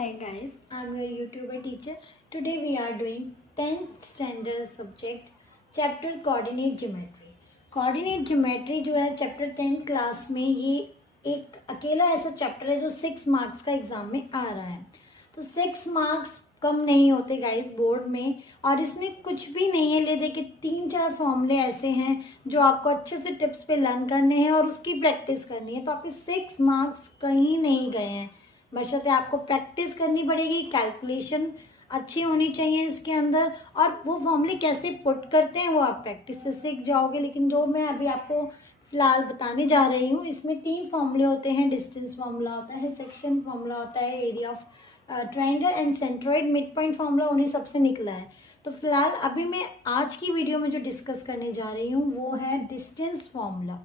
Hi guys, I'm your YouTuber teacher. Today we are doing 10th standard subject chapter coordinate geometry. Coordinate geometry जो है chapter 10th class में ये एक अकेला ऐसा चैप्टर है जो 6 मार्क्स का एग्जाम में आ रहा है। तो 6 मार्क्स कम नहीं होते गाइस बोर्ड में, और इसमें कुछ भी नहीं है। ले देखिए 3-4 फॉर्मूले ऐसे हैं जो आपको अच्छे से टिप्स पे लर्न करने हैं और उसकी प्रैक्टिस करनी है। तो आपके 6 मार्क्स कहीं नहीं गए हैं, बशर्ते आपको प्रैक्टिस करनी पड़ेगी, कैलकुलेशन अच्छी होनी चाहिए इसके अंदर, और वो फॉर्मूले कैसे पुट करते हैं वो आप प्रैक्टिस से सीख जाओगे। लेकिन जो मैं अभी आपको फिलहाल बताने जा रही हूँ इसमें 3 फॉर्मूले होते हैं। डिस्टेंस फॉर्मूला होता है, सेक्शन फॉर्मूला होता है, area of triangle and centroid mid point formula उन्हीं सबसे निकला है। तो फिलहाल अभी मैं आज की वीडियो में जो डिस्कस करने जा रही हूँ वो है डिस्टेंस फॉर्मूला।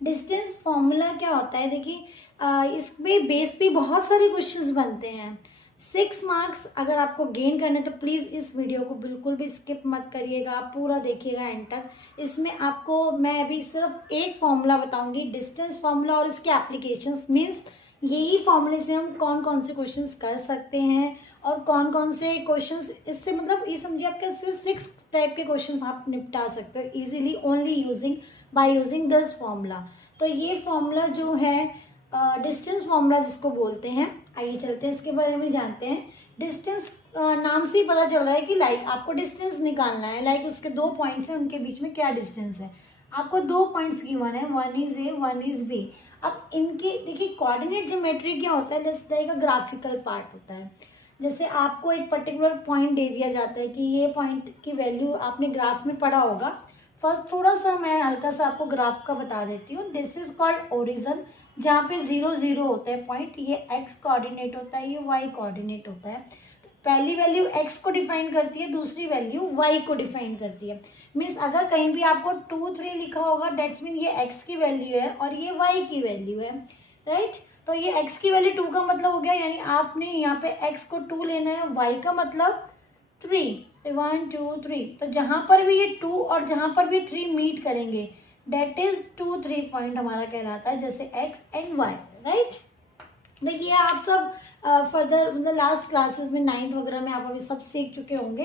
डिस्टेंस फॉर्मूला क्या होता है, देखिए इसमें बेस पे बहुत सारे क्वेश्चंस बनते हैं। 6 मार्क्स अगर आपको गेन करने तो प्लीज़ इस वीडियो को बिल्कुल भी स्किप मत करिएगा, आप पूरा देखिएगा एंड तक। इसमें आपको मैं अभी सिर्फ एक फॉर्मूला बताऊंगी, डिस्टेंस फॉर्मूला, और इसके एप्लीकेशंस मीन्स यही फॉर्मूले से हम कौन कौन से क्वेश्चंस कर सकते हैं और कौन कौन से क्वेश्चंस इससे, मतलब ये समझिए आपके 6 टाइप के क्वेश्चंस आप निपटा सकते हो easily only using by using this formula. तो ये फॉर्मूला जो है डिस्टेंस फॉर्मूला जिसको बोलते हैं, आइए चलते हैं इसके बारे में जानते हैं। डिस्टेंस नाम से ही पता चल रहा है कि लाइक आपको डिस्टेंस निकालना है, लाइक उसके 2 पॉइंट्स हैं, उनके बीच में क्या डिस्टेंस है। आपको 2 पॉइंट्स गिवन है, 1 इज ए 1 इज बी। अब इनके देखिए कोऑर्डिनेट ज्योमेट्री क्या होता है, जैसे का ग्राफिकल पार्ट होता है। जैसे आपको एक पर्टिकुलर पॉइंट दे दिया जाता है कि ये पॉइंट की वैल्यू आपने ग्राफ में पढ़ा होगा। फर्स्ट थोड़ा सा मैं हल्का सा आपको ग्राफ का बता देती हूँ। दिस इज कॉल्ड ओरिजिन, जहाँ पे 0 0 होता है पॉइंट, ये एक्स कोऑर्डिनेट होता है, ये वाई कोऑर्डिनेट होता है। तो पहली वैल्यू एक्स को डिफाइन करती है, दूसरी वैल्यू वाई को डिफाइन करती है। मीन्स अगर कहीं भी आपको 2 3 लिखा होगा डेट्स मीन ये एक्स की वैल्यू है और ये वाई की वैल्यू है, राइट। तो ये एक्स की वैल्यू 2 का मतलब हो गया, यानी आपने यहाँ पे एक्स को 2 लेना है, वाई का मतलब 3, 1 2 3। तो जहाँ पर भी ये 2 और जहाँ पर भी 3 मीट करेंगे डेट इज 2 3 पॉइंट हमारा कहलाता है, जैसे एक्स एंड वाई, राइट। देखिए आप सब फर्दर मतलब लास्ट क्लासेस में 9th वगैरह में आप अभी सब सीख चुके होंगे,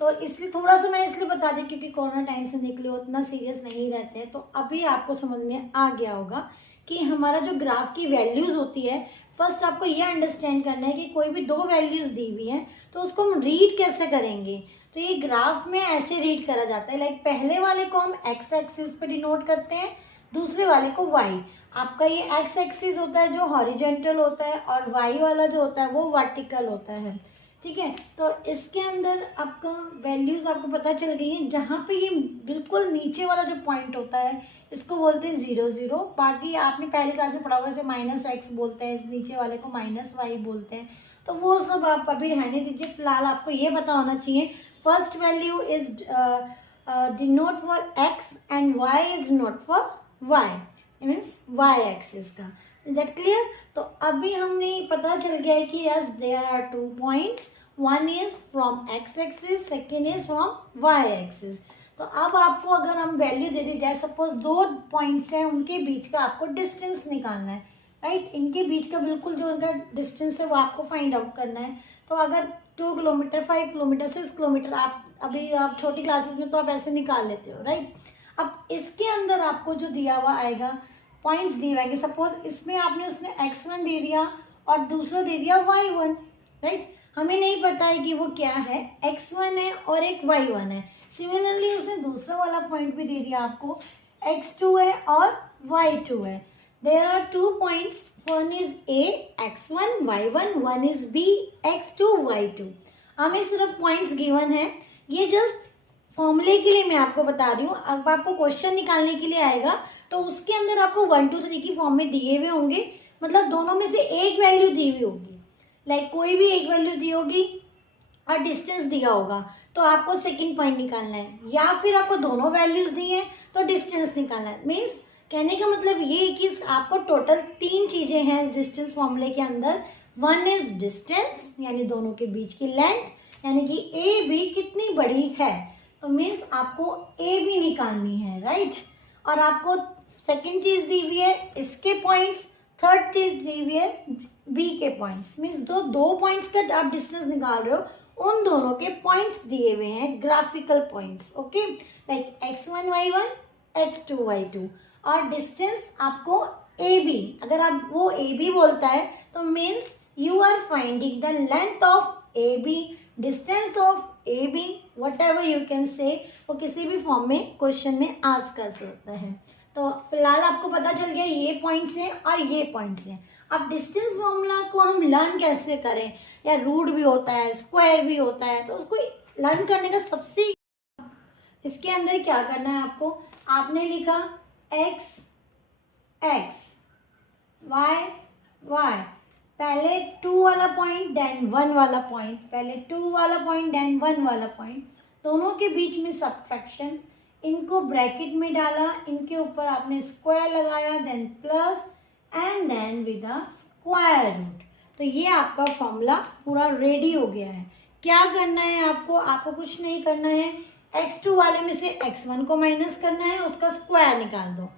तो इसलिए थोड़ा सा मैंने इसलिए बता दी क्योंकि कोरोना टाइम से निकले उतना सीरियस नहीं रहते हैं। तो अभी आपको समझ में आ गया होगा कि हमारा जो ग्राफ की वैल्यूज़ होती है, फर्स्ट आपको ये अंडरस्टैंड करना है कि कोई भी 2 वैल्यूज़ दी हुई हैं तो उसको हम रीड कैसे करेंगे। तो ये ग्राफ में ऐसे रीड करा जाता है, लाइक पहले वाले को हम एक्स एक्सिस पे डिनोट करते हैं, दूसरे वाले को वाई। आपका ये एक्स एक्सिस होता है जो हॉरिजेंटल होता है और वाई वाला जो होता है वो वर्टिकल होता है, ठीक है। तो इसके अंदर आपका वैल्यूज़ आपको पता चल गई है। जहाँ पे ये बिल्कुल नीचे वाला जो पॉइंट होता है इसको बोलते हैं 0 0। बाकी आपने पहली क्लास में पढ़ा होगा, जैसे -x बोलते हैं, इस नीचे वाले को -y बोलते हैं। तो वो सब आप अभी रहने दीजिए, फिलहाल आपको ये पता होना चाहिए first value is denote for x and y is note for y, means y axis का। That clear. तो अभी हमने पता चल गया है कि yes there are 2 points, one is from x axis, second is from y axis. तो अब आपको अगर हम वैल्यू दे दी जाए, सपोज 2 पॉइंट्स हैं, उनके बीच का आपको डिस्टेंस निकालना है, राइट। इनके बीच का बिल्कुल जो इनका डिस्टेंस है वो आपको फाइंड आउट करना है। तो अगर 2 किलोमीटर, 5 किलोमीटर, 6 किलोमीटर, आप छोटी क्लासेस में तो आप ऐसे निकाल लेते हो, राइट। अब इसके अंदर आपको जो दिया हुआ आएगा, पॉइंट्स दिए हुए, सपोज इसमें आपने उसने x1 दे दिया और दूसरा दे दिया y1, राइट। हमें नहीं पता है कि वो क्या है, x1 है और एक y1 है। सिमिलरली उसने दूसरा वाला पॉइंट भी दे दिया आपको, x2 है और y2 है। There are 2 points, one is a x1 y1, one is b x2 y2। हमें सिर्फ पॉइंट्स गिवन है, ये जस्ट फॉर्मूले के लिए मैं आपको बता रही हूँ। अब आपको क्वेश्चन निकालने के लिए आएगा तो उसके अंदर आपको 1 2 3 की फॉर्म में दिए हुए होंगे, मतलब दोनों में से एक वैल्यू दी हुई होगी, लाइक कोई भी एक वैल्यू दी होगी और डिस्टेंस दिया होगा, तो आपको सेकंड पॉइंट निकालना है, या फिर आपको दोनों वैल्यूज दी हैं तो डिस्टेंस निकालना है। मीन्स कहने का मतलब ये कि आपको टोटल 3 चीजें हैं इस डिस्टेंस फॉर्मूले के अंदर। वन इज डिस्टेंस, यानी दोनों के बीच की लेंथ, यानी कि ए बी कितनी बड़ी है, तो मीन्स आपको ए बी निकालनी है, राइट। और आपको सेकंड चीज दी हुई है इसके पॉइंट्स, थर्ड चीज दी हुई है बी के पॉइंट्स, मीन्स दो पॉइंट्स का आप डिस्टेंस निकाल रहे हो, उन दोनों के पॉइंट्स दिए हुए हैं, graphical points, okay, like x1 y1 x2 y2, और डिस्टेंस आपको ए बी, अगर आप वो ए बी बोलता है तो means you are finding the length of A B, distance of A B, whatever you can say, वो किसी भी फॉर्म में क्वेश्चन में आस्क कर सकता है। तो फिलहाल आपको पता चल गया ये पॉइंट्स हैं और ये पॉइंट्स हैं। अब डिस्टेंस फॉर्मूला को हम लर्न कैसे करें, या रूट भी होता है, स्क्वायर भी होता है, तो उसको लर्न करने का सबसे, इसके अंदर क्या करना है आपको, आपने लिखा x x y y, पहले 2 वाला पॉइंट देन 1 वाला पॉइंट, पहले 2 वाला पॉइंट देन 1 वाला पॉइंट, दोनों के बीच में सब्ट्रैक्शन, इनको ब्रैकेट में डाला, इनके ऊपर आपने स्क्वायर लगाया, then plus and then with a square root. तो ये आपका फॉर्मूला पूरा रेडी हो गया है। क्या करना है आपको, आपको कुछ नहीं करना है, x2 वाले में से x1 को माइनस करना है, उसका स्क्वायर निकाल दो,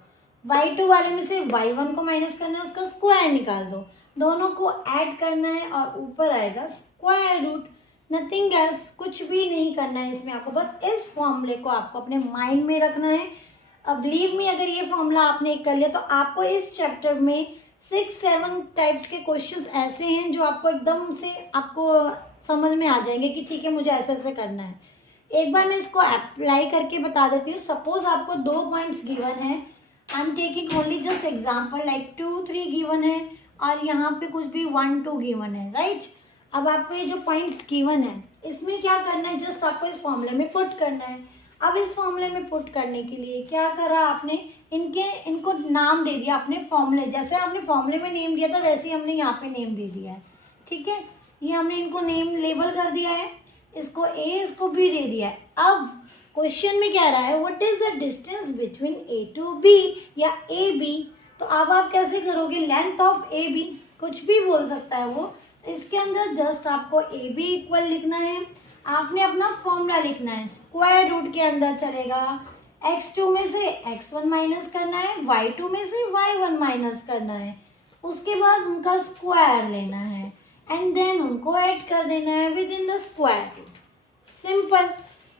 y2 वाले में से y1 को माइनस करना है, उसका स्क्वायर निकाल दो, दोनों को ऐड करना है और ऊपर आएगा स्क्वायर रूट, नथिंग एल्स, कुछ भी नहीं करना है इसमें आपको, बस इस फॉर्मूले को आपको अपने माइंड में रखना है। अब बिलीव मी, अगर ये फॉर्मूला आपने कर लिया तो आपको इस चैप्टर में 6-7 टाइप्स के क्वेश्चंस ऐसे हैं जो आपको एकदम से आपको समझ में आ जाएंगे कि ठीक है मुझे ऐसे ऐसे करना है। एक बार मैं इसको अप्लाई करके बता देती हूँ। सपोज आपको 2 पॉइंट्स गिवन है, I am taking only just example, like 2-3 given है और यहाँ पे कुछ भी 1-2 गिवन है, राइट। अब आपको ये जो पॉइंट्स गिवन है इसमें क्या करना है, जस्ट आपको इस फॉर्मूले में पुट करना है। अब इस फॉर्मूले में पुट करने के लिए क्या करा आपने, इनको नाम दे दिया आपने, फॉर्मूले जैसे आपने फॉर्मूले में नेम दिया था वैसे ही हमने यहाँ पे नेम दे दिया है, ठीक है। ये हमने इनको नेम लेबल कर दिया है, इसको ए इसको बी दे दिया है। अब क्वेश्चन में क्या रहा है, what is the distance between A to B या ए बी, तो अब आप कैसे करोगे, लेंथ ऑफ ए बी, कुछ भी बोल सकता है वो। इसके अंदर जस्ट आपको ए बी इक्वल लिखना है, आपने अपना फॉर्मूला लिखना है, स्क्वायर रूट के अंदर चलेगा, x2 में से x1 माइनस करना है, y2 में से y1 माइनस करना है, उसके बाद उनका स्क्वायर लेना है एंड देन उनको ऐड कर देना है within the square root, simple.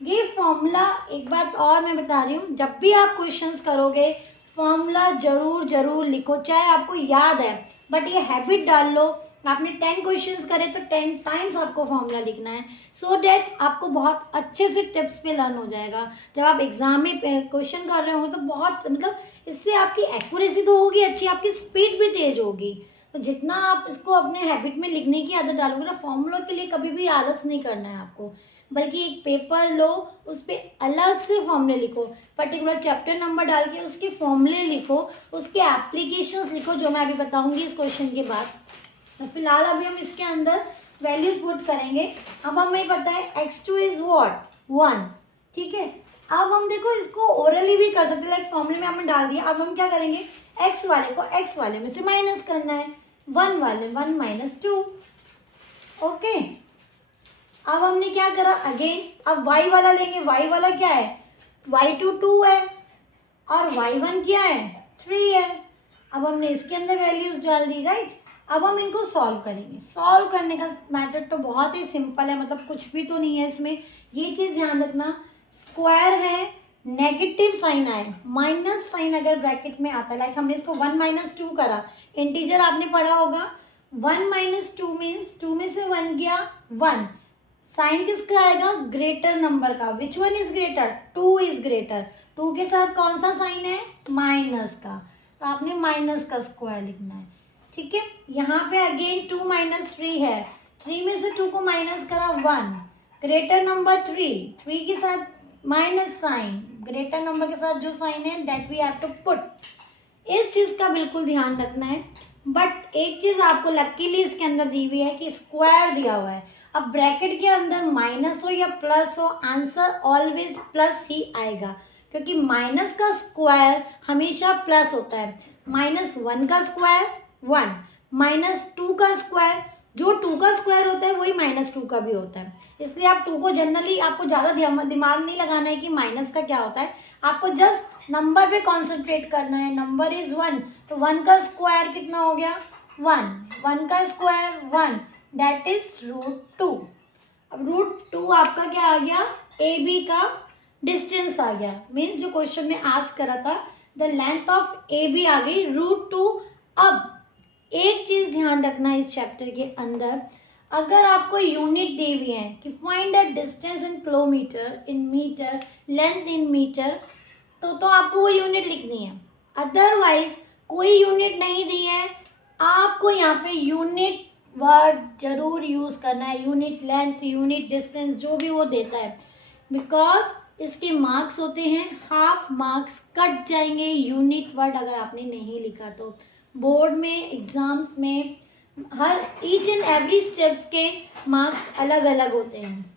ये फॉर्मूला, एक बात और मैं बता रही हूँ, जब भी आप क्वेश्चंस करोगे फॉर्मूला जरूर लिखो, चाहे आपको याद है बट ये हैबिट डाल लो। आपने 10 क्वेश्चंस करे तो 10 टाइम्स आपको फॉर्मूला लिखना है, सो डैट आपको बहुत अच्छे से टिप्स पे लर्न हो जाएगा। जब आप एग्जाम में क्वेश्चन कर रहे हो तो बहुत, मतलब इससे आपकी एक्यूरेसी तो होगी अच्छी, आपकी स्पीड भी तेज होगी। तो जितना आप इसको अपने हैबिट में लिखने की आदत डालोगे ना, फॉर्मूलों के लिए कभी भी आलस नहीं करना है आपको, बल्कि एक पेपर लो, उस पर अलग से फॉर्मूले लिखो, पर्टिकुलर चैप्टर नंबर डाल के उसके फॉर्मूले लिखो, उसके एप्लीकेशंस लिखो, जो मैं अभी बताऊंगी इस क्वेश्चन के बाद। तो फिलहाल अभी हम इसके अंदर वैल्यूज पुट करेंगे। अब हमें पता है x2 इज व्हाट 1, ठीक है। अब हम देखो इसको ओरली भी कर सकते हैं, लाइक फॉर्मूले में हमने डाल दिया। अब हम क्या करेंगे, x वाले को x वाले में से माइनस करना है, 1 वाले 1 माइनस 2, ओके। अब हमने क्या करा, अगेन अब y वाला लेंगे, y वाला क्या है, y2 2 है और y1 क्या है 3 है। अब हमने इसके अंदर वैल्यूज डाल दी, राइट। अब हम इनको सॉल्व करेंगे। सॉल्व करने का मेथड तो बहुत ही सिंपल है, मतलब कुछ भी तो नहीं है इसमें। ये चीज़ ध्यान रखना, स्क्वायर है, नेगेटिव साइन आए, माइनस साइन अगर ब्रैकेट में आता है, लाइक हमने इसको 1 माइनस 2 करा, इंटीजर आपने पढ़ा होगा, 1 माइनस 2 मीन्स 2 में से 1 गया 1, साइन किसका आएगा, ग्रेटर नंबर का। Which one is greater, 2 is greater, 2 के साथ कौन सा साइन है, माइनस का, तो आपने माइनस का स्क्वायर लिखना है, ठीक है। यहाँ पे अगेन 2 माइनस 3 है, 3 में से 2 को माइनस करा 1, ग्रेटर नंबर 3 के साथ माइनस साइन, ग्रेटर नंबर के साथ जो साइन है that we have to put. इस चीज़ का बिल्कुल ध्यान रखना है। बट एक चीज़ आपको लकीली इसके अंदर दी हुई है कि स्क्वायर दिया हुआ है। अब ब्रैकेट के अंदर माइनस हो या प्लस हो, आंसर ऑलवेज प्लस ही आएगा, क्योंकि माइनस का स्क्वायर हमेशा प्लस होता है। -1 का स्क्वायर 1, -2 का स्क्वायर, जो 2 का स्क्वायर होता है वही -2 का भी होता है। इसलिए आप 2 को जनरली, आपको ज़्यादा दिमाग नहीं लगाना है कि माइनस का क्या होता है, आपको जस्ट नंबर पे कॉन्सेंट्रेट करना है। नंबर इज 1, तो 1 का स्क्वायर कितना हो गया 1 का स्क्वायर 1, दैट इज √2। अब √2 आपका क्या आ गया, ए बी का डिस्टेंस आ गया। मीन्स जो क्वेश्चन में आस्क करा था, the length of A B आ गई √2। अब एक चीज ध्यान रखना इस चैप्टर के अंदर, अगर आपको यूनिट दी हुई है कि find the distance in kilometre, in metre, length in metre, तो आपको वो यूनिट लिखनी है। अदरवाइज कोई यूनिट नहीं दी है, आपको यहाँ पे यूनिट वर्ड जरूर यूज करना है, यूनिट लेंथ, यूनिट डिस्टेंस, जो भी वो देता है, बिकॉज इसके मार्क्स होते हैं, हाफ मार्क्स कट जाएंगे यूनिट वर्ड अगर आपने नहीं लिखा तो। बोर्ड में, एग्जाम्स में हर ईच एंड एवरी स्टेप्स के मार्क्स अलग अलग होते हैं।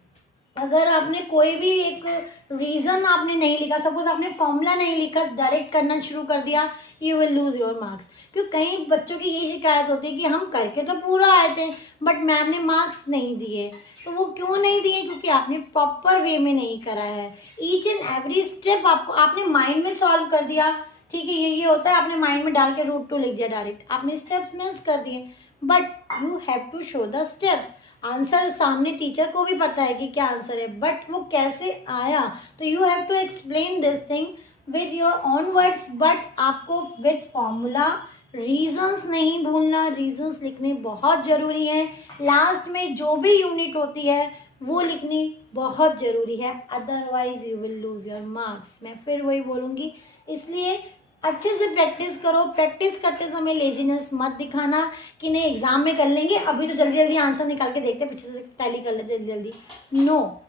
अगर आपने कोई भी एक रीज़न आपने नहीं लिखा, सपोज आपने फॉर्मूला नहीं लिखा, डायरेक्ट करना शुरू कर दिया, you will lose your marks. क्योंकि कई बच्चों की ये शिकायत होती है कि हम करके तो पूरा आए थे बट मैम ने मार्क्स नहीं दिए। तो वो क्यों नहीं दिए, क्योंकि आपने प्रॉपर वे में नहीं करा है। ईच एंड एवरी स्टेप आपने माइंड में सॉल्व कर दिया, ठीक है, ये होता है, आपने माइंड में डाल के √2 लिख दिया डायरेक्ट, आपने स्टेप्स मिस कर दिए, but you have to show the steps. Answer सामने टीचर को भी पता है कि क्या आंसर है, बट वो कैसे आया, तो you have to explain this thing with your own words, but आपको विद फॉर्मूला, रीजंस नहीं भूलना, रीजंस लिखने बहुत ज़रूरी है। लास्ट में जो भी यूनिट होती है वो लिखनी बहुत ज़रूरी है, otherwise you will lose your marks. मैं फिर वही बोलूँगी, इसलिए अच्छे से प्रैक्टिस करो। प्रैक्टिस करते समय लेजीनेस मत दिखाना कि नहीं एग्जाम में कर लेंगे, अभी तो जल्दी जल्दी आंसर निकाल के देखते, पीछे से टैली कर लेते जल्दी जल्दी। नो,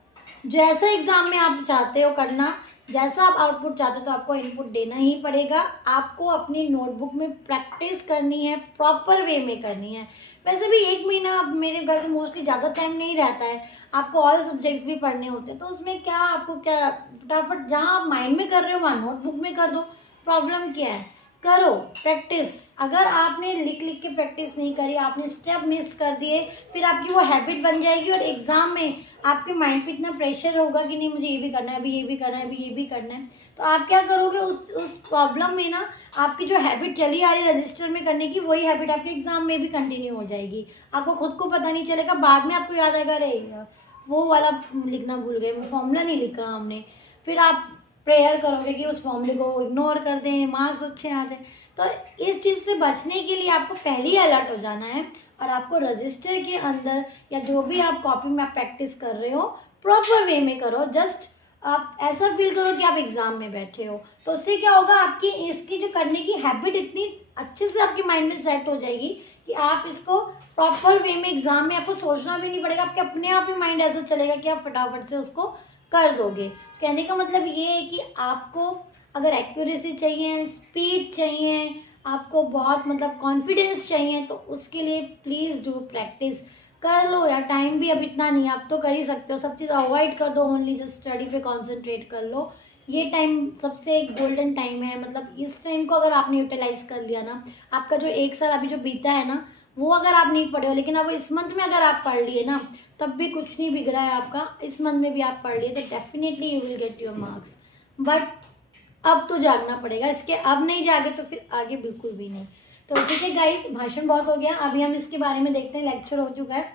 जैसा एग्जाम में आप चाहते हो करना, जैसा आप आउटपुट चाहते हो, तो आपको इनपुट देना ही पड़ेगा। आपको अपनी नोटबुक में प्रैक्टिस करनी है, प्रॉपर वे में करनी है। वैसे भी 1 महीना अब मेरे घर में मोस्टली ज़्यादा टाइम नहीं रहता है, आपको ऑल सब्जेक्ट्स भी पढ़ने होते हैं, तो उसमें क्या आपको क्या फटाफट जहाँ आप माइंड में कर रहे हो वहाँ नोटबुक में कर दो। प्रॉब्लम क्या है, करो प्रैक्टिस। अगर आपने लिख लिख के प्रैक्टिस नहीं करी, आपने स्टेप मिस कर दिए, फिर आपकी वो हैबिट बन जाएगी और एग्जाम में आपके माइंड पे इतना प्रेशर होगा कि नहीं मुझे ये भी करना है, अभी ये भी करना है, अभी ये भी करना है, तो आप क्या करोगे, उस प्रॉब्लम में ना आपकी जो हैबिट चली आ रही है रजिस्टर में करने की, वही हैबिट आपके एग्जाम में भी कंटिन्यू हो जाएगी। आपको खुद को पता नहीं चलेगा, बाद में आपको याद आएगा अरे वो वाला लिखना भूल गए, वो फॉर्मूला नहीं लिखा हमने, फिर आप प्रेयर करोगे कि उस फॉर्मूले को इग्नोर कर दें, मार्क्स अच्छे आ जाए। तो इस चीज़ से बचने के लिए आपको पहले ही अलर्ट हो जाना है और आपको रजिस्टर के अंदर या जो भी आप कॉपी में आप प्रैक्टिस कर रहे हो प्रॉपर वे में करो। जस्ट आप ऐसा फील करो कि आप एग्जाम में बैठे हो, तो उससे क्या होगा, आपकी इसकी जो करने की हैबिट इतनी अच्छे से आपके माइंड में सेट हो जाएगी कि आप इसको प्रॉपर वे में एग्जाम में आपको सोचना भी नहीं पड़ेगा, आपके अपने आप ही माइंड ऐसा चलेगा कि आप फटाफट से उसको कर दोगे। कहने का मतलब ये है कि आपको अगर एक्यूरेसी चाहिए, स्पीड चाहिए, आपको बहुत मतलब कॉन्फिडेंस चाहिए, तो उसके लिए प्लीज़ डू प्रैक्टिस कर लो यार। टाइम भी अब इतना नहीं है, आप तो कर ही सकते हो, सब चीज़ अवॉइड कर दो, ओनली जस्ट स्टडी पे कॉन्सेंट्रेट कर लो। ये टाइम सबसे एक गोल्डन टाइम है, मतलब इस टाइम को अगर आपने यूटिलाइज कर लिया ना, आपका जो 1 साल अभी जो बीता है ना, वो अगर आप नहीं पढ़े हो, लेकिन अब इस मंथ में अगर आप पढ़ लिए ना, तब भी कुछ नहीं बिगड़ा है आपका, इस मंथ में भी आप पढ़ लिए तो definitely you will get your marks. But अब तो जागना पड़ेगा, इसके अब नहीं जागे तो फिर आगे बिल्कुल भी नहीं। तो ठीक है गाइस, भाषण बहुत हो गया, अभी हम इसके बारे में देखते हैं, लेक्चर हो चुका है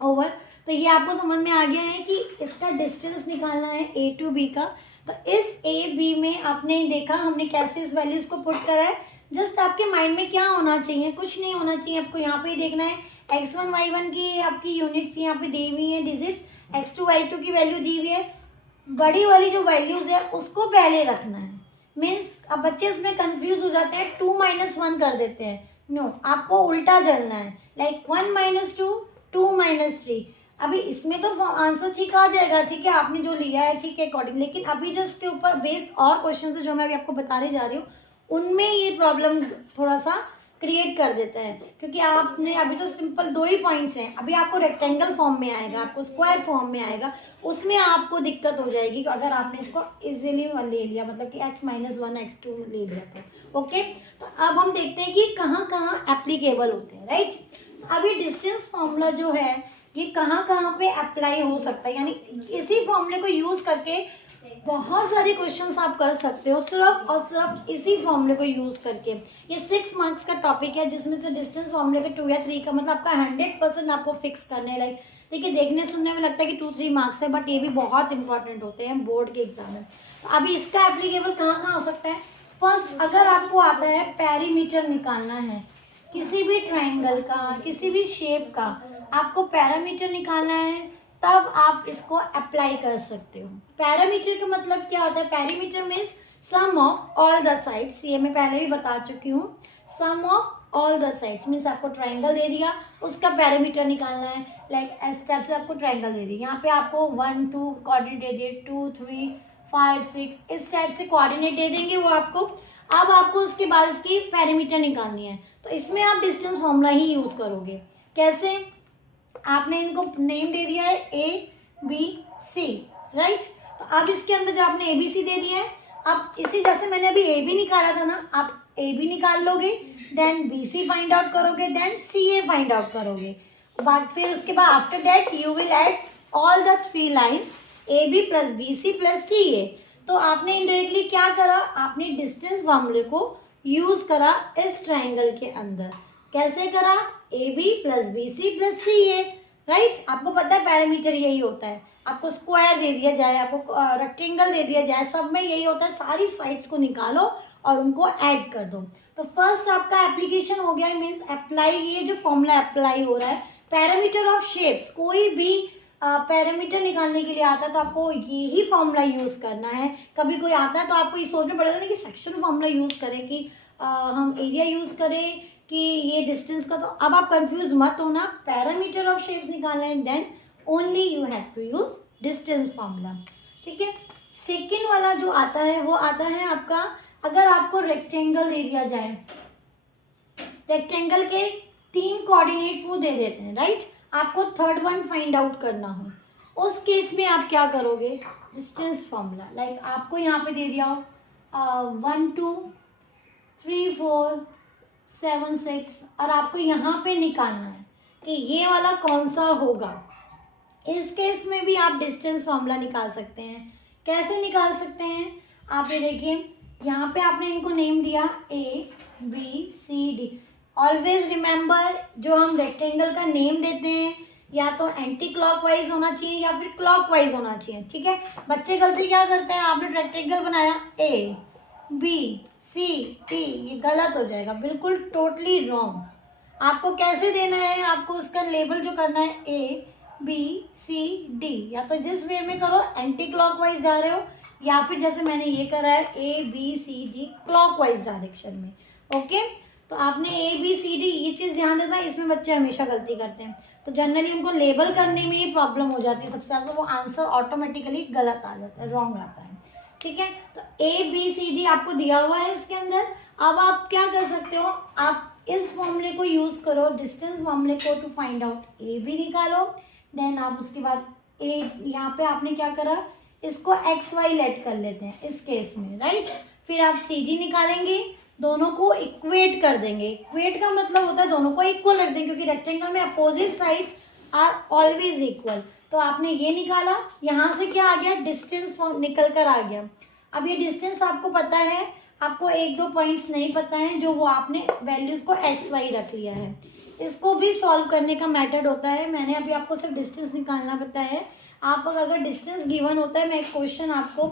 ओवर। तो ये आपको समझ में आ गया है कि इसका डिस्टेंस निकालना है ए टू बी का। तो इस ए बी में आपने देखा हमने कैसे इस वैल्यूज को पुट करा है। जस्ट आपके माइंड में क्या होना चाहिए, कुछ नहीं होना चाहिए, आपको यहाँ पे ही देखना है x1 y1 की आपकी यूनिट्स यहाँ पे दी हुई है, डिजिट्स, x2 y2 की वैल्यू दी हुई है, बड़ी वाली जो वैल्यूज है उसको पहले रखना है। मीन्स अब बच्चे इसमें कंफ्यूज हो जाते हैं, 2 - 1 कर देते हैं। नो, आपको उल्टा चलना है, लाइक 1 - 2 2 - 3। अभी इसमें तो आंसर ठीक आ जाएगा, ठीक है, आपने जो लिया है ठीक है अकॉर्डिंग, लेकिन अभी जो इसके ऊपर बेस्ड और क्वेश्चन है जो मैं अभी आपको बताने जा रही हूँ, उनमें ये प्रॉब्लम थोड़ा सा क्रिएट कर देता है। क्योंकि आपने अभी तो सिंपल 2 ही पॉइंट्स हैं, अभी आपको रेक्टेंगल फॉर्म में आएगा, आपको स्क्वायर फॉर्म में आएगा, उसमें आपको दिक्कत हो जाएगी अगर आपने इसको इजीली ले लिया, मतलब कि x - 1 x2 ले लिया तो। ओके, तो अब हम देखते हैं कि कहाँ कहाँ एप्लीकेबल होते हैं, राइट। अभी डिस्टेंस फॉर्मूला जो है ये कहाँ कहाँ पे अप्लाई हो सकता है, यानी इसी फॉर्मूले को यूज़ करके बहुत सारे क्वेश्चंस आप कर सकते हो सिर्फ और सिर्फ इसी फॉर्मूले को यूज़ करके। ये 6 मार्क्स का टॉपिक है जिसमें से डिस्टेंस फॉर्मूले के 2 या 3 का मतलब आपका 100% आपको फिक्स करने है। लाइक देखिए, देखने सुनने में लगता है कि 2-3 मार्क्स है, बट ये भी बहुत इंपॉर्टेंट होते हैं बोर्ड के एग्जाम में। तो अभी इसका एप्लीकेबल कहाँ कहाँ हो सकता है। फर्स्ट, अगर आपको आता है पैरीमीटर निकालना है किसी भी ट्राइंगल का, किसी भी शेप का, आपको पैरामीटर निकालना है, तब आप इसको अप्लाई कर सकते हो। पैरामीटर का मतलब क्या होता है, perimeter means sum of all the sides, ये मैं पहले भी बता चुकी हूँ। Sum of all the sides means आपको ट्राइंगल दे दिया, उसका पैरामीटर निकालना है। लाइक इस टाइप से आपको ट्राइंगल दे दिया, यहाँ पे आपको 1 2 कोऑर्डिनेट दे दिए, 2 3 5 6 इस टाइप से कोऑर्डिनेट दे देंगे वो आपको। अब आपको उसके बाद इसकी पैरामीटर निकालनी है, तो इसमें आप डिस्टेंस फॉर्मूला ही यूज़ करोगे। कैसे, आपने इनको नेम दे दिया है ABC, राइट। तो अब इसके अंदर जो आपने ABC दे दिया है, अब इसी जैसे मैंने अभी AB निकाला था ना, आप AB निकाल लोगे, देन BC फाइंड आउट करोगे, देन CA फाइंड आउट करोगे। फिर उसके बाद after that you will add all the 3 lines AB plus BC plus CA। तो आपने इनडायरेक्टली क्या करा, आपने डिस्टेंस फॉर्मूले को यूज करा इस ट्राइंगल के अंदर। कैसे करा, AB plus BC plus CA, right. आपको पता है पैरामीटर यही होता है, आपको स्क्वायर दे दिया जाए, आपको रेक्टेंगल दे दिया जाए, सब में यही होता है, सारी साइड्स को निकालो और उनको ऐड कर दो। तो फर्स्ट आपका एप्लीकेशन हो गया, मीन्स अप्लाई, ये जो फॉर्मूला अप्लाई हो रहा है। पैरामीटर ऑफ शेप्स, कोई भी पैरामीटर निकालने के लिए आता है तो आपको यही फॉर्मूला यूज़ करना है। कभी कोई आता है तो आपको ये सोचना पड़ेगा ना कि सेक्शन फॉर्मूला यूज़ करें कि हम एरिया यूज़ करें कि ये डिस्टेंस का। तो अब आप कंफ्यूज मत होना, पैरामीटर ऑफ शेप्स निकालना है, then only you have to use distance formula, ठीक है। सेकेंड वाला जो आता है वो आता है आपका, अगर आपको रेक्टेंगल दे दिया जाए, रेक्टेंगल के 3 कोऑर्डिनेट्स वो दे देते हैं, राइट। आपको थर्ड वन फाइंड आउट करना हो, उस केस में आप क्या करोगे, डिस्टेंस फॉर्मूला। लाइक आपको यहाँ पे दे दिया हो 1 2 3 4 7 6 और आपको यहाँ पे निकालना है कि ये वाला कौन सा होगा। इस केस में भी आप डिस्टेंस फॉर्मूला निकाल सकते हैं। कैसे निकाल सकते हैं, आप ये देखिए, यहाँ पे आपने इनको नेम दिया ABCD। ऑलवेज रिमेंबर, जो हम रेक्टेंगल का नेम देते हैं या तो एंटी क्लॉकवाइज होना चाहिए या फिर क्लॉकवाइज होना चाहिए, ठीक है। बच्चे गलती क्या करते हैं, आपने रेक्टेंगल बनाया ABCD, ये गलत हो जाएगा, बिल्कुल टोटली रॉन्ग। आपको कैसे देना है, आपको उसका लेबल जो करना है ABCD, या तो जिस वे में करो एंटी क्लॉकवाइज जा रहे हो, या फिर जैसे मैंने ये करा है ABCD क्लॉकवाइज डायरेक्शन में, ओके। तो आपने ABCD ये चीज़ ध्यान देना, इसमें बच्चे हमेशा गलती करते हैं। तो जनरली उनको लेबल करने में ही प्रॉब्लम हो जाती है सबसे ज़्यादा, वो आंसर ऑटोमेटिकली गलत आ जाता है, रॉन्ग आता है, ठीक है। तो ABCD आपको दिया हुआ है इसके अंदर। अब आप क्या कर सकते हो, आप इस फॉर्मूले को यूज़ करो, डिस्टेंस फॉर्मूले को, टू फाइंड आउट AB निकालो। देन आप उसके बाद यहाँ पे आपने क्या करा, इसको XY लेट कर लेते हैं इस केस में, राइट। फिर आप CD निकालेंगे, दोनों को इक्वेट कर देंगे। इक्वेट का मतलब होता है दोनों को इक्वल रख देंगे, क्योंकि रेक्टेंगल में opposite sides are always equal. तो आपने ये निकाला, यहाँ से क्या आ गया, डिस्टेंस निकल कर आ गया। अब ये डिस्टेंस आपको पता है, आपको 1-2 पॉइंट्स नहीं पता है, जो वो आपने वैल्यूज़ को XY रख लिया है। इसको भी सॉल्व करने का मेथड होता है, मैंने अभी आपको सिर्फ डिस्टेंस निकालना बताया है। आप अगर डिस्टेंस गिवन होता है, मैं एक क्वेश्चन आपको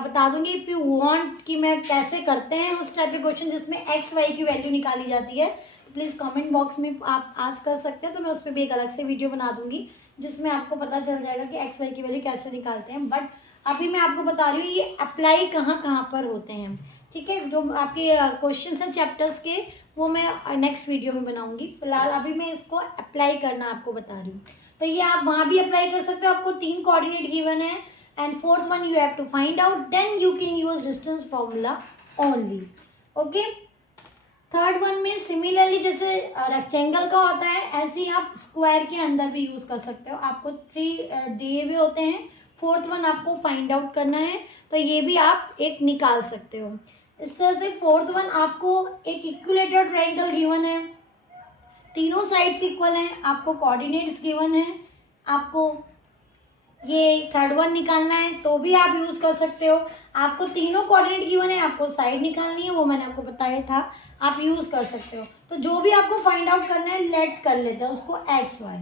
बता दूंगी, इफ़ यू वांट कि मैं कैसे करते हैं उस टाइप के क्वेश्चन जिसमें XY की वैल्यू निकाली जाती है, तो प्लीज़ कमेंट बॉक्स में आप आस्क कर सकते हैं। तो मैं उस पर भी एक अलग से वीडियो बना दूंगी जिसमें आपको पता चल जाएगा कि XY की वैल्यू कैसे निकालते हैं। बट अभी मैं आपको बता रही हूँ ये अप्लाई कहाँ कहाँ पर होते हैं, ठीक है। जो आपके क्वेश्चन हैं चैप्टर्स के, वो मैं नेक्स्ट वीडियो में बनाऊंगी। फिलहाल अभी मैं इसको अप्लाई करना आपको बता रही हूँ। तो ये आप वहाँ भी अप्लाई कर सकते हो, आपको 3 कोऑर्डिनेट गिवन है and 4th one you have to find out, then you can use distance formula only, okay. Third one में सिमिलरली जैसे रेक्टेंगल का होता है, ऐसे ही आप स्क्वायर के अंदर भी यूज़ कर सकते हो। आपको 3 दिए हुए होते हैं, 4th वन आपको फाइंड आउट करना है, तो ये भी आप एक निकाल सकते हो। इस तरह से 4th वन आपको एक इक्विलेटरल ट्रायंगल गिवन है, तीनों साइड्स इक्वल हैं, आपको कोऑर्डिनेट्स गिवन है, आपको ये थर्ड वन निकालना है तो भी आप यूज़ कर सकते हो। आपको तीनों कोऑर्डिनेट गिवन है, आपको साइड निकालनी है, वो मैंने आपको बताया था, आप यूज़ कर सकते हो। तो जो भी आपको फाइंड आउट करना है लेट कर लेते हैं उसको एक्स वाई,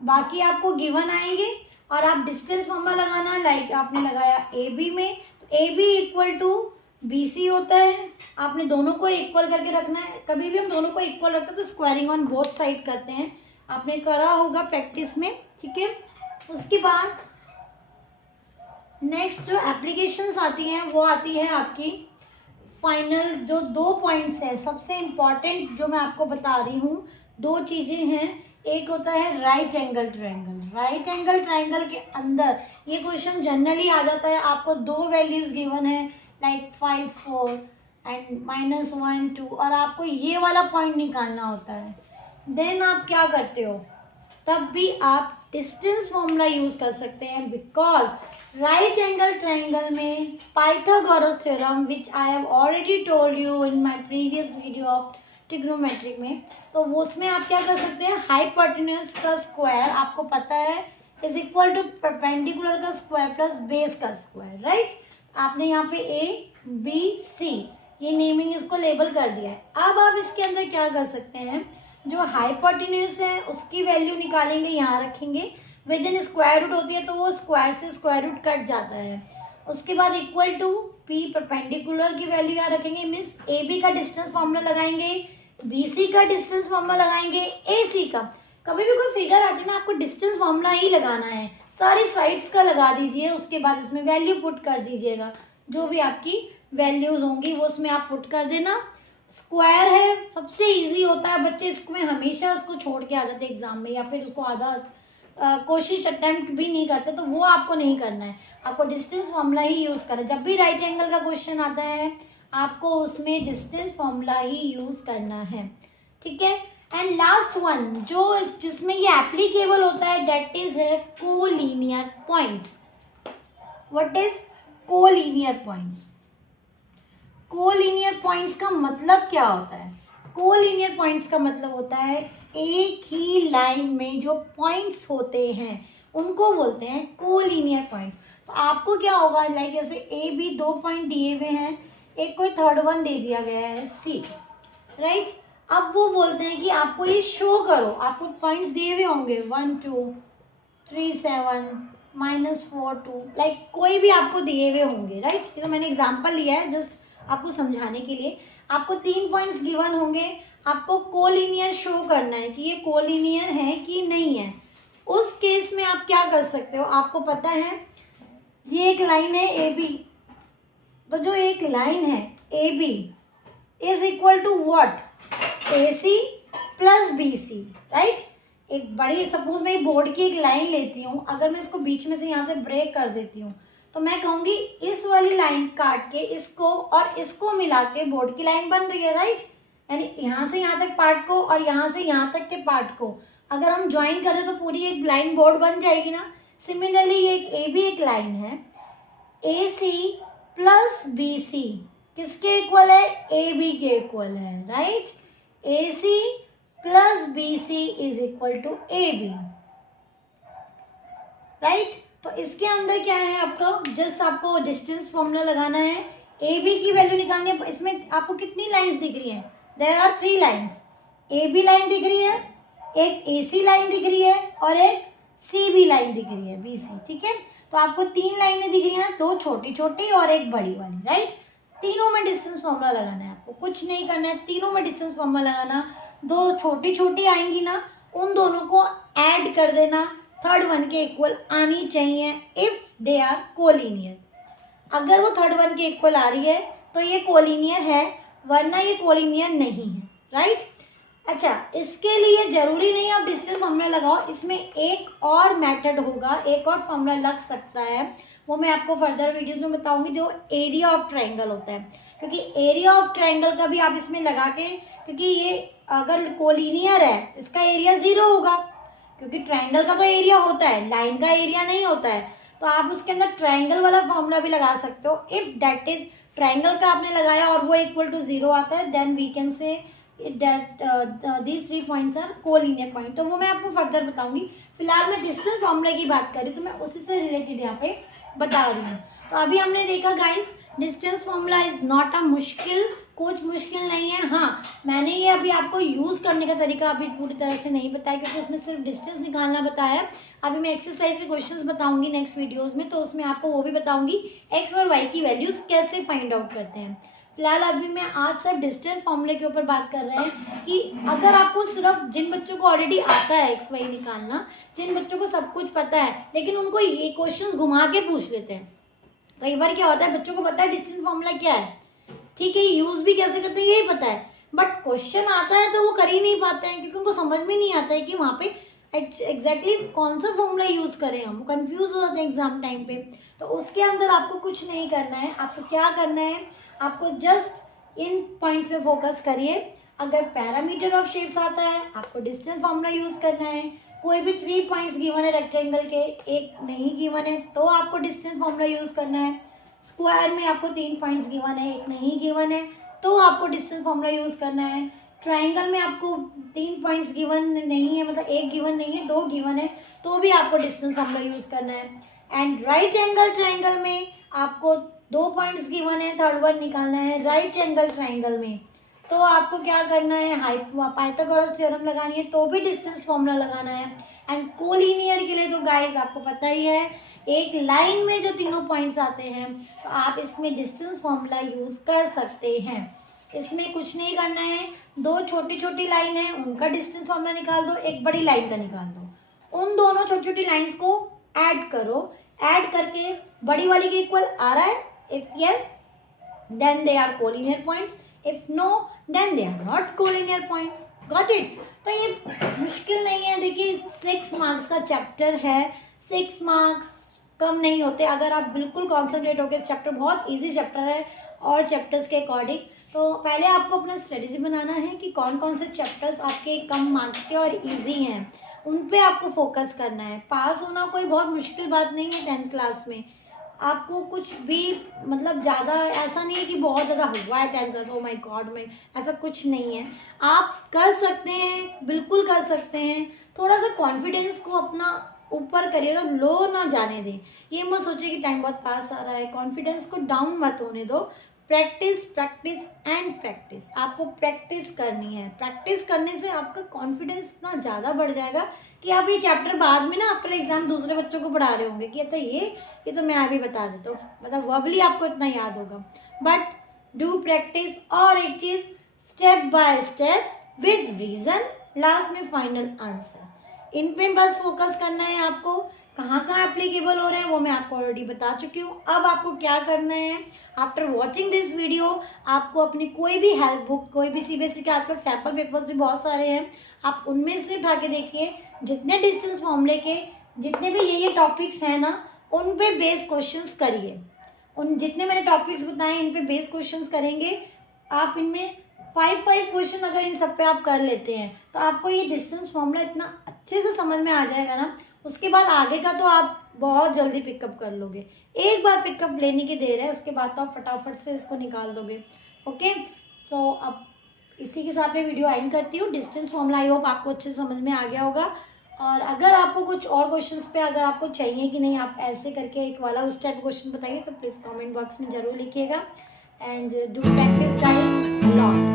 बाकी आपको गिवन आएंगे और आप डिस्टेंस फॉर्मूला लगाना, लाइक आपने लगाया ए बी में, तो A B equal to B C होता है, आपने दोनों को इक्वल करके रखना है। कभी भी हम दोनों को इक्वल रखते हैं तो स्क्वायरिंग ऑन बोथ साइड करते हैं, आपने करा होगा प्रैक्टिस में, ठीक है। उसके बाद नेक्स्ट जो एप्लीकेशंस आती हैं वो आती है आपकी फाइनल, जो 2 पॉइंट्स है सबसे इम्पॉर्टेंट जो मैं आपको बता रही हूँ, 2 चीज़ें हैं। एक होता है right angle triangle. Right angle triangle के अंदर ये क्वेश्चन जनरली आ जाता है, आपको 2 वैल्यूज़ गिवन है लाइक 5 4 एंड -1 2, और आपको ये वाला पॉइंट निकालना होता है। देन आप क्या करते हो, तब भी आप डिस्टेंस फॉर्मूला यूज़ कर सकते हैं, बिकॉज राइट एंगल ट्रायंगल में Pythagoras theorem which I have already told you in my previous video of trigonometric में, तो वो उसमें आप क्या कर सकते हैं, हाइपोटेन्यूज का स्क्वायर आपको पता है इज इक्वल टू परपेंडिकुलर का स्क्वायर प्लस बेस का स्क्वायर, राइट। आपने यहाँ पे ए बी सी ये नेमिंग इसको लेबल कर दिया है। अब आप इसके अंदर क्या कर सकते हैं, जो हाइपोटेन्यूज है उसकी वैल्यू निकालेंगे, यहाँ रखेंगे, विद इन स्क्वायर रूट होती है तो वो स्क्वायर से स्क्वायर रूट कट जाता है। उसके बाद इक्वल टू पी परपेंडिकुलर की वैल्यू यहाँ रखेंगे, मीन्स ए बी का डिस्टेंस फॉर्मूला लगाएंगे, बी सी का डिस्टेंस फॉर्मूला लगाएंगे, ए सी का। कभी भी कोई फिगर आती है ना, आपको डिस्टेंस फॉर्मूला ही लगाना है, सारी साइड्स का लगा दीजिए, उसके बाद इसमें वैल्यू पुट कर दीजिएगा, जो भी आपकी वैल्यूज होंगी वो उसमें आप पुट कर देना। स्क्वायर है, सबसे इजी होता है, बच्चे इसमें हमेशा इसको छोड़ के आ जाते हैं एग्जाम में, या फिर उसको आधा कोशिश अटेम्प्ट भी नहीं करते, तो वो आपको नहीं करना है, आपको डिस्टेंस फॉर्मूला ही यूज़ करना है। जब भी राइट एंगल का क्वेश्चन आता है आपको उसमें डिस्टेंस फॉर्मूला ही यूज़ करना है, ठीक है। एंड लास्ट वन जो जिसमें ये एप्लीकेबल होता है दैट इज है collinear points. What is collinear points? Collinear points का मतलब क्या होता है? कोलिनियर पॉइंट्स का मतलब होता है एक ही लाइन में जो पॉइंट्स होते हैं उनको बोलते हैं कोलिनियर पॉइंट्स। तो आपको क्या होगा, लाइक जैसे ए बी 2 पॉइंट दिए हुए हैं, एक कोई थर्ड वन दे दिया गया है सी, राइट। अब वो बोलते हैं कि आपको ये शो करो, आपको पॉइंट्स दिए हुए होंगे 1 2 3 7 -4 2, लाइक कोई भी आपको दिए हुए होंगे, राइट। तो मैंने एग्जांपल लिया है जस्ट आपको समझाने के लिए। आपको 3 पॉइंट्स गिवन होंगे, आपको कोलिनियर शो करना है कि ये कोलिनियर है कि नहीं है। उस केस में आप क्या कर सकते हो, आपको पता है ये एक लाइन है ए बी, तो जो एक लाइन है A B is equal to what, A C plus B C, right. एक बड़ी, सपोज मैं बोर्ड की एक लाइन लेती हूँ, अगर मैं इसको बीच में से यहाँ से ब्रेक कर देती हूँ तो मैं कहूँगी इस वाली लाइन काट के इसको और इसको मिला के बोर्ड की लाइन बन रही है, राइट। यानी यहाँ से यहाँ तक पार्ट को और यहाँ से यहाँ तक के पार्ट को अगर हम ज्वाइन कर दें तो पूरी एक लाइन बोर्ड बन जाएगी ना। सिमिलरली ये ए बी एक लाइन है, ए सी प्लस बी सी किसके इक्वल है, ए बी के इक्वल है, right. A C plus B C is equal to A B, right. तो इसके अंदर क्या है, आपको जस्ट आपको डिस्टेंस फॉर्मूला लगाना है, ए बी की वैल्यू निकालनी है। इसमें आपको कितनी लाइंस दिख रही हैं, there are 3 lines, A B line दिख रही है, एक ए सी लाइन दिख रही है और एक सी बी लाइन दिख रही है, बी सी, ठीक है। तो आपको 3 लाइनें दिख रही हैं, 2 छोटी छोटी और एक बड़ी वाली, राइट। तीनों में डिस्टेंस फॉर्मूला लगाना है, आपको कुछ नहीं करना है, तीनों में डिस्टेंस फॉर्मूला लगाना। 2 छोटी छोटी आएंगी ना, उन दोनों को ऐड कर देना, थर्ड वन के इक्वल आनी चाहिए इफ दे आर कोलिनियर। अगर वो थर्ड वन के इक्वल आ रही है तो ये कोलिनियर है, वरना ये कोलिनियर नहीं है, राइट। अच्छा, इसके लिए जरूरी नहीं आप डिस्टेंस फॉर्मूला लगाओ, इसमें एक और मेथड होगा, एक और फॉर्मूला लग सकता है, वो मैं आपको फर्दर वीडियोस में बताऊंगी, जो एरिया ऑफ ट्रायंगल होता है। क्योंकि एरिया ऑफ ट्रायंगल का भी आप इसमें लगा के, क्योंकि ये अगर कोलिनियर है इसका एरिया 0 होगा, क्योंकि ट्रायंगल का तो एरिया होता है, लाइन का एरिया नहीं होता है। तो आप उसके अंदर ट्रायंगल वाला फॉर्मूला भी लगा सकते हो। इफ दैट इज ट्रायंगल का आपने लगाया और वो इक्वल टू 0 आता है, then we can say these 3 points are collinear point, तो वो मैं आपको फर्दर बताऊंगी। फिलहाल मैं डिस्टेंस फॉर्मूला की बात कर रही हूँ, तो मैं उसी से रिलेटेड यहाँ पे बता रही हूँ। तो अभी हमने देखा guys, distance formula is not a मुश्किल, कुछ मुश्किल नहीं है। हाँ, मैंने ये अभी आपको यूज़ करने का तरीका अभी पूरी तरह से नहीं बताया, क्योंकि उसमें सिर्फ डिस्टेंस निकालना बताया। अभी मैं एक्सरसाइज से क्वेश्चंस बताऊंगी नेक्स्ट वीडियोस में, तो उसमें आपको वो भी बताऊंगी एक्स और वाई की वैल्यूज़ कैसे फाइंड आउट करते हैं। फिलहाल अभी मैं आज सिर्फ डिस्टेंस फॉर्मूले के ऊपर बात कर रहे हैं कि अगर आपको सिर्फ, जिन बच्चों को ऑलरेडी आता है एक्स वाई निकालना, जिन बच्चों को सब कुछ पता है, लेकिन उनको ये क्वेश्चंस घुमा के पूछ लेते हैं। कई बार क्या होता है, बच्चों को पता है डिस्टेंस फॉर्मूला क्या है, ठीक है, यूज़ भी कैसे करते हैं यही पता है, बट क्वेश्चन आता है तो वो कर ही नहीं पाते हैं, क्योंकि उनको समझ में नहीं आता है कि वहाँ पे एग्जैक्टली कौन सा फॉर्मूला यूज़ करें। हम कंफ्यूज हो जाते हैं एग्जाम टाइम पे। तो उसके अंदर आपको कुछ नहीं करना है, आपको क्या करना है, आपको जस्ट इन पॉइंट्स पे फोकस करिए। अगर पैरामीटर ऑफ शेप्स आता है, आपको डिस्टेंस फॉर्मूला यूज़ करना है। कोई भी 3 पॉइंट्स गिवन है रेक्टेंगल के, एक नहीं गिवन है, तो आपको डिस्टेंस फॉर्मूला यूज़ करना है। स्क्वायर में आपको 3 पॉइंट्स गिवन है, एक नहीं गिवन है, तो आपको डिस्टेंस फॉर्मूला यूज़ करना है। ट्राइंगल में आपको 3 पॉइंट्स गिवन नहीं है, मतलब एक गिवन नहीं है, 2 गिवन है, तो भी आपको डिस्टेंस फॉर्मूला यूज़ करना है। एंड राइट एंगल ट्राइंगल में आपको 2 पॉइंट्स गिवन है, थर्ड वन निकालना है। राइट एंगल ट्राइंगल में तो आपको क्या करना है, पाइथागोरस थ्योरम लगानी है, तो भी डिस्टेंस फॉर्मूला लगाना है। एंड कोलिनियर के लिए तो गाइस आपको पता ही है, एक लाइन में जो तीनों पॉइंट्स आते हैं, तो आप इसमें डिस्टेंस फॉर्मूला यूज़ कर सकते हैं। इसमें कुछ नहीं करना है, 2 छोटी छोटी लाइन है उनका डिस्टेंस फॉर्मूला निकाल दो, एक बड़ी लाइन का निकाल दो। उन दोनों छोटी छोटी लाइन्स को ऐड करो, ऐड करके बड़ी वाली के इक्वल आ रहा है, if yes then they are collinear points, if no then they are not collinear points. Got it? तो ये मुश्किल नहीं है। देखिए 6 मार्क्स का चैप्टर है, 6 मार्क्स कम नहीं होते अगर आप बिल्कुल कॉन्सेंट्रेट होकर। चैप्टर बहुत इजी चैप्टर है और चैप्टर्स के अकॉर्डिंग। तो पहले आपको अपना स्ट्रेटजी बनाना है कि कौन कौन से चैप्टर्स आपके कम मार्क्स के और इजी हैं, उन पे आपको फोकस करना है। पास होना कोई बहुत मुश्किल बात नहीं है 10th क्लास में। आपको कुछ भी मतलब ज़्यादा ऐसा नहीं है कि बहुत ज़्यादा हुआ है 10th class, oh my God में, ऐसा कुछ नहीं है। आप कर सकते हैं, बिल्कुल कर सकते हैं। थोड़ा सा कॉन्फिडेंस को अपना ऊपर करिए, तो लो ना जाने दें। ये मत सोचिए कि टाइम बहुत पास आ रहा है, कॉन्फिडेंस को डाउन मत होने दो। प्रैक्टिस प्रैक्टिस एंड प्रैक्टिस, आपको प्रैक्टिस करनी है। प्रैक्टिस करने से आपका कॉन्फिडेंस इतना ज़्यादा बढ़ जाएगा कि आप ये चैप्टर बाद में ना आफ्टर एग्जाम दूसरे बच्चों को पढ़ा रहे होंगे कि अच्छा ये तो मैं अभी बता देता हूँ, मतलब वर्बली आपको इतना याद होगा। बट डू प्रैक्टिस, और एक चीज़, step by step with reason, last में फाइनल आंसर। इन पे बस फोकस करना है आपको। कहाँ कहाँ एप्लीकेबल हो रहे हैं वो मैं आपको ऑलरेडी बता चुकी हूँ। अब आपको क्या करना है, आफ्टर वॉचिंग दिस वीडियो आपको अपनी कोई भी हेल्प बुक, कोई भी सीबीएसई के आजकल सैम्पल पेपर्स भी बहुत सारे हैं, आप उनमें से उठा के देखिए। जितने डिस्टेंस फॉर्मूले के जितने भी ये टॉपिक्स हैं ना, उन पे बेस क्वेश्चंस करिए। उन जितने मैंने टॉपिक्स बताए इन पे बेस क्वेश्चंस करेंगे आप। इनमें 5 क्वेश्चन अगर इन सब पे आप कर लेते हैं तो आपको ये डिस्टेंस फॉर्मूला इतना अच्छे से समझ में आ जाएगा ना, उसके बाद आगे का तो आप बहुत जल्दी पिकअप कर लोगे। एक बार पिकअप लेने की देर है, उसके बाद तो आप फटाफट से इसको निकाल दोगे। ओके, तो अब इसी के साथ मैं वीडियो एंड करती हूँ। डिस्टेंस फॉर्मूला आई होप आपको अच्छे से समझ में आ गया होगा। और अगर आपको कुछ और क्वेश्चंस पे अगर आपको चाहिए कि नहीं आप ऐसे करके एक वाला उस टाइप क्वेश्चन बताइए, तो प्लीज़ कमेंट बॉक्स में ज़रूर लिखिएगा। And do practice guys lot.